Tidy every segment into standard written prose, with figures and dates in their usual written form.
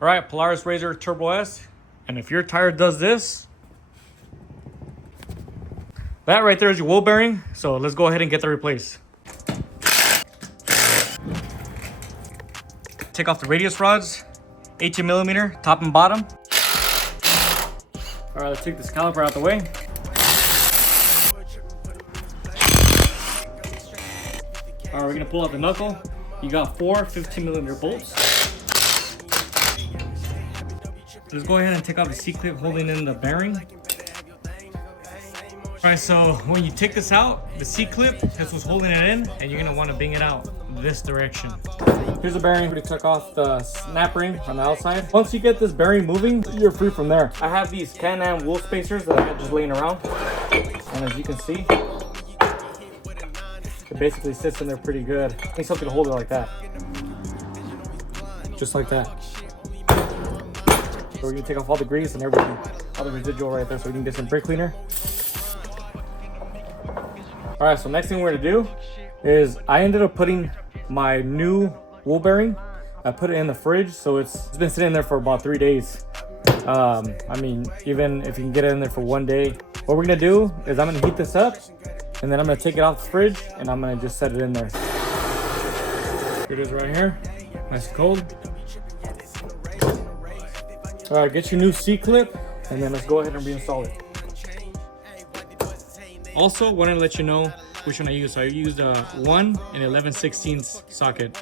All right, Polaris RZR Turbo S. And if your tire does this, that right there is your wheel bearing. So let's go ahead and get that replaced. Take off the radius rods, 18 millimeter, top and bottom. All right, let's take this caliper out the way. All right, we're gonna pull out the knuckle. You got 4 15 millimeter bolts. Let's go ahead and take out the C-clip holding in the bearing. All right, so when you take this out, the C-clip, that's what's holding it in, and you're gonna wanna bring it out this direction. Here's the bearing. We took off the snap ring on the outside. Once you get this bearing moving, you're free from there. I have these Can-Am wool spacers that I got just laying around. And as you can see, it basically sits in there pretty good. I need something to hold it like that. Just like that. So we're gonna take off all the grease and everything, all the residual right there, so we can get some brake cleaner. All right, so next thing we're gonna do is I ended up putting my new wool bearing. I put it in the fridge, so it's been sitting there for about 3 days. I mean, even if you can get it in there for 1 day, what we're gonna do is I'm gonna heat this up, and then I'm gonna take it off the fridge, and I'm gonna just set it in there. Here it is right here, nice and cold. All right, get your new C-clip, and then let's go ahead and reinstall it. Also, wanted to let you know which one I use. So I used a 1 and 11/16 socket.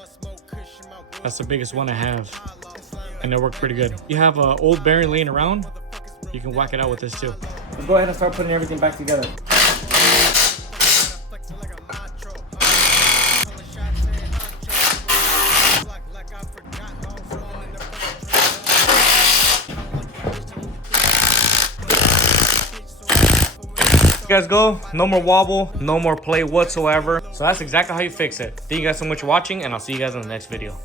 That's the biggest one I have, and it worked pretty good. You have an old bearing laying around, you can whack it out with this too. Let's go ahead and start putting everything back together. Guys go, no more wobble, no more play whatsoever. So that's exactly how you fix it. Thank you guys so much for watching, and I'll see you guys in the next video.